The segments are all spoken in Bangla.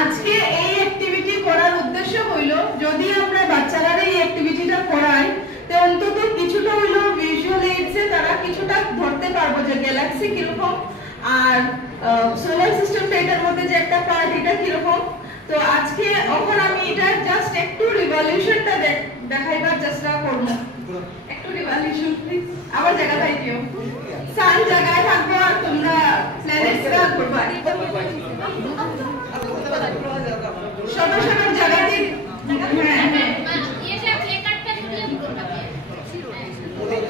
আজকে এই অ্যাক্টিভিটি করার উদ্দেশ্য হইল যদি আমরা বাচ্চারা এই অ্যাক্টিভিটিটা করাই তে অন্তত কিছুটা হইল ভিজুয়াল এইডসে তারা কিছুটা ধরতে পারবো যে গ্যালাক্সি কিরকম আর সোলার সিস্টেমটা এটার মধ্যে যে একটা পার্ট এটা কিরকম। তো আজকে এখন আমি এটা জাস্ট একটু রিভলিউশনটা দেখাইবার চেষ্টা করব। একটু রিভলিউশন প্লিজ। আবার জায়গাটাই দিও। সান জায়গায় থাকবো আর তোমরা প্ল্যানেটসটা ঘুরবা। ছোট ছোট জায়গাতে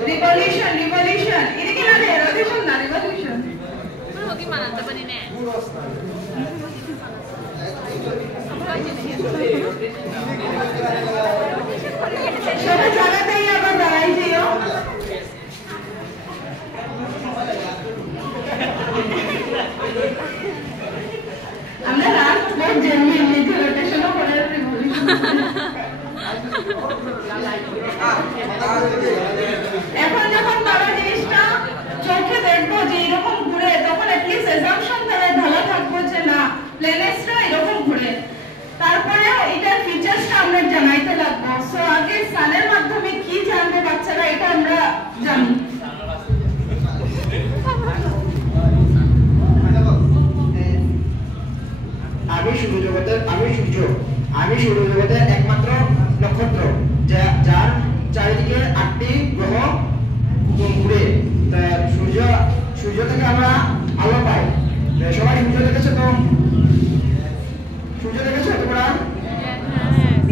রিভলিউশন রিভলিউশন এদিকে না রে রোটেশন না রিভলিউশন होगी मानता बनी ने ছোট জায়গাতেই আবার দাঁড়াই যেও। আমরা রাত বহুত জেনুইন নিতে রোটেশনও করে রিভলিউশন এখন যখন তারা জিনিসটা চোখে দেখবো যে এরকম ঘুরে তখন অ্যাটলিস্ট অ্যাজাম্পশন তারা ভালো থাকবো যে না প্ল্যানেটসটা এরকম ঘুরে। তারপরে এটার ফিচার্সটা আমরা জানাইতে লাগবো। সো আগে সানের মাধ্যমে কি জানবে বাচ্চারা এটা আমরা জানি। আমি সৌরজগতের একমাত্র নক্ষত্র যার চারিদিকে 8টি গ্রহ ঘুরে। সূর্য থেকে আমরা আলো পাই। সবাই সূর্য দেখেছো তো? সূর্য দেখেছো তোমরা?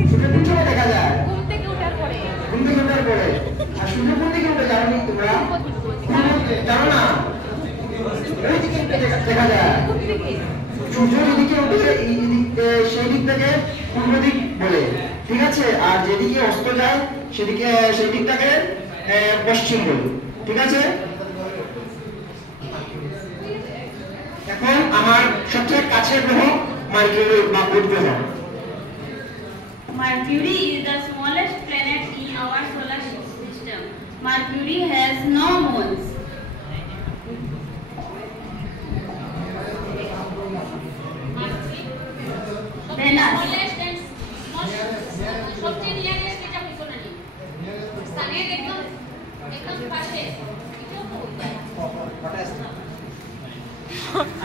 সূর্য কোন সময় দেখা যায়? ঘুম থেকে ওঠার পরে। আর সূর্য কোন দিকে উঠে জানো নি তোমরা? জানো না? ওই দিকে দেখা যায়। সূর্য যেদিকে উঠে সেই দিক থেকে পূর্ব দিক বলে, ঠিক আছে? আর যেদিকে অস্ত যায় সেই দিকটাকে পশ্চিম বলে, ঠিক আছে? এখন আমার সবচেয়ে কাছের গ্রহ মার্কিউরি বা বুধ গ্রহ। Mercury is the smallest planet in our solar system. Mercury has no moons. Venus. সবচেয়ে নিয়ারেস্ট এটা পিছনে নেই। স্থানে একদম পাশে।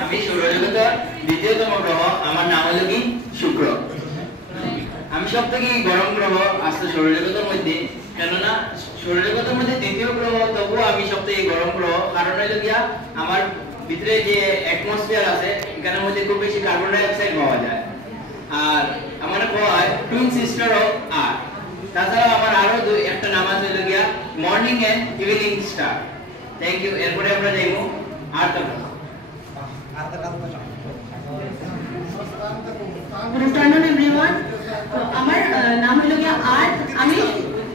আমি সৌরজগতের দ্বিতীয়তম গ্রহ, আমার নাম হলো কি শুক্র। আমি সবথেকে গরম গ্রহ আসলে সৌরজগতের মধ্যে, কেননা সৌরজগতের মধ্যে দ্বিতীয় গ্রহ তবুও আমি সবথেকে গরম গ্রহ। কারণ হলো গিয়া আমার ভিতরে যে অ্যাটমসফিয়ার আছে এখানের মধ্যে খুব বেশি কার্বন ডাই অক্সাইড পাওয়া যায়। আর আমার হয় টুইন সিস্টার অফ আর্থ। তাছাড়া আমার আরো একটা নাম আছে হলো গিয়া morning and evening star. Thank you. এরপরে আমরা যাইবো আর্থ গ্রহ। Good afternoon everyone. আমার নাম হলো গিয়া আর্থ।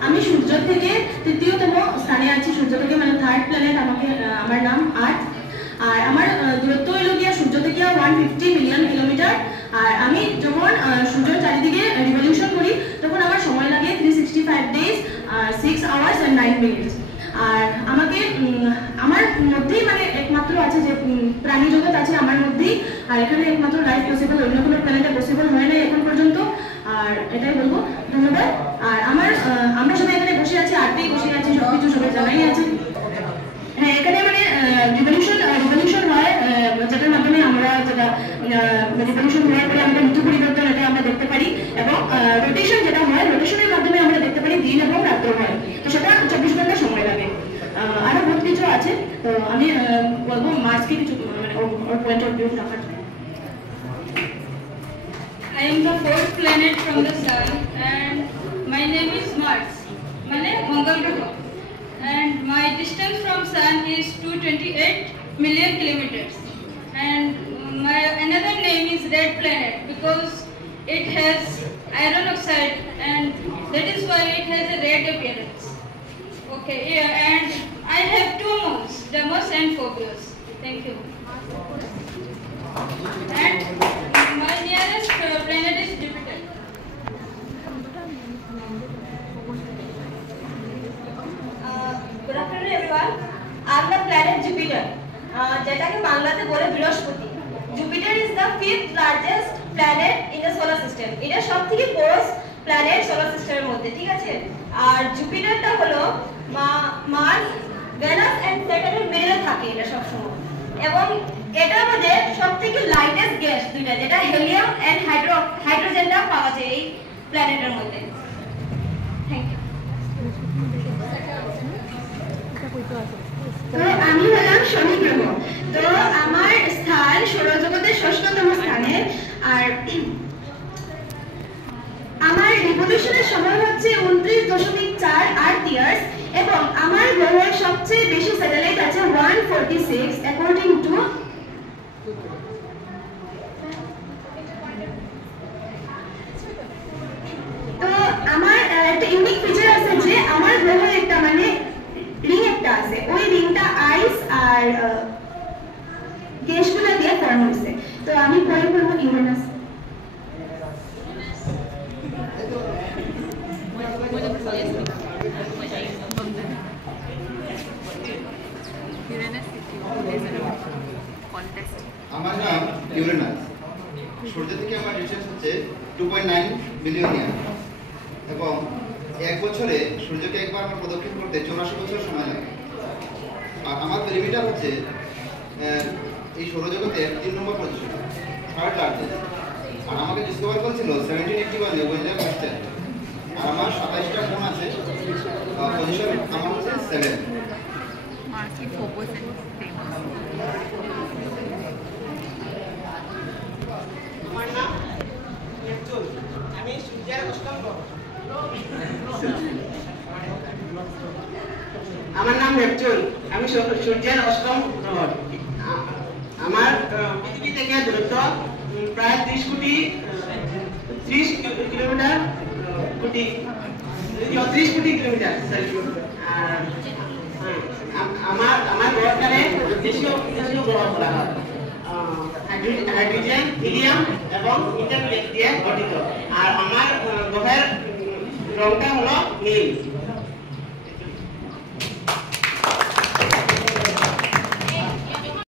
আমি সূর্য থেকে তৃতীয়তম স্থানে আছি। সূর্য থেকে মানে থার্ড প্ল্যানেট। আমার নাম আর্থ। আর আমার দূরত্ব হলো গিয়া সূর্য থেকে 150 মিলিয়ন কিলোমিটার। আর আমি যখন সূর্যের চারিদিকে রিভলিউশন করি তখন আমার সময় লাগে 365 ডেজ 6 আওয়ার্স এন্ড 9 মিনিটস। আর আমাকে আমার মধ্যেই মানে একমাত্র আছে যে প্রাণী জগৎ আছে আমার মধ্যেই। আর এখানে একমাত্র লাইফ পসিবল, অন্য কোনো প্ল্যানেটে পসিবল হয় না এখন পর্যন্ত। আর এটাই বলবো, ধন্যবাদ। আর আমরা সবাই এখানে বসে আছি, আড্ডায় বসে আছি, সবকিছু সবাই জানাই আছে। হ্যাঁ, এখানে মানে রিভলিউশন হয় যেটার মাধ্যমে আমরা রিভলিউশন হওয়ার পরে আমাদের ঋতু পরিবর্তন এটা আমরা দেখতে পারি। এবং রোটেশন যেটা হয়, রোটেশনের মাধ্যমে আমরা দেখতে পারি দিন এবং রাত্র হয়। তো সেটা 24 ঘন্টা সময় লাগে। আরো বহুত কিছু আছে। তো আমি বলবো মার্সকে কিছু মানে ওর পয়েন্ট অফ ভিউ রাখার। I am the fourth planet from the sun and my name is Mars. মানে মঙ্গল গ্রহ। And my distance from sun is 228 million kilometers. And my another name is red planet because it has iron oxide and that is why it has a red appearance. Okay, yeah, and I have 2 moons, Deimos and Phobos. Thank you. And my nearest planet is Jupiter. Good afternoon everyone. I'm the planet Jupiter. যেটাকে বাংলাতে বলে বৃহস্পতি। Jupiter is the 5th largest planet in the solar system. এটা সবথেকে বড় প্ল্যানেট সোলার সিস্টেমের মধ্যে, ঠিক আছে। আর জুপিটারটা হলো মার্স, ভেনাস এন্ড স্যাটার্নের মিডলে থাকে এটা সব সময়। এবং এটার মধ্যে সবথেকে লাইটেস্ট গ্যাস দুইটা, যেটা হিলিয়াম এন্ড হাইড্রোজেনটা পাওয়া যায় এই প্ল্যানেটের মধ্যে। Thank you. তো আমি হলাম শনি গ্রহ। তো আমার স্থান সৌরজগতের 6তম স্থানে। আর আমার রিভলিউশনের সময় হচ্ছে 29.4 আর্থ ইয়ার্স এবং আমার গ্রহের সবচেয়ে বেশি স্যাটেলাইট আছে 146 অ্যাকর্ডিং টু তো আমার একটা ইউনিক ফিচার আছে যে আমার গ্রহে একটা মানে রিং একটা আছে, ওই রিংটা আইস আর গ্যাসগুলো দিয়ে ফর্ম হয়েছে। তো আমি পরে বলবো ইউরেনাস। আমার নাম ইউরেনাস। সূর্য থেকে আমার ডিস্টেন্স হচ্ছে 2.9 বিলিয়ন ইয়ার এবং এক বছরে সূর্যকে একবার আমার প্রদক্ষিণ করতে 84 বছর সময় লাগে। আর আমার পেরিমিটার হচ্ছে এই সৌরজগতের 3 নম্বর পজিশন, থার্ড লার্জেস্ট। আর আমাকে ডিসকভার করেছিল 1781 ওয়েলের কোয়েশ্চেন। আর আমার 27টা ফোন আছে, পজিশন আমার হচ্ছে 7। আমার নাম নেপচুন, আমি সূর্যের 8ম গ্রহ। আমার নাম নেপচুন, আমি সূর্যের 8ম গ্রহ। আমার পৃথিবী থেকে দূরত্ব প্রায় 30 কিলোমিটার, 30 কোটি কিলোমিটার। আমার গ্রহটারে দেশীয় গ্রহ বলা হয়। হাইড্রোজেন, হিলিয়াম এবং ইন্টারনেট দিয়ে গঠিত। আর আমার গ্রহের রংটা হলো নীল।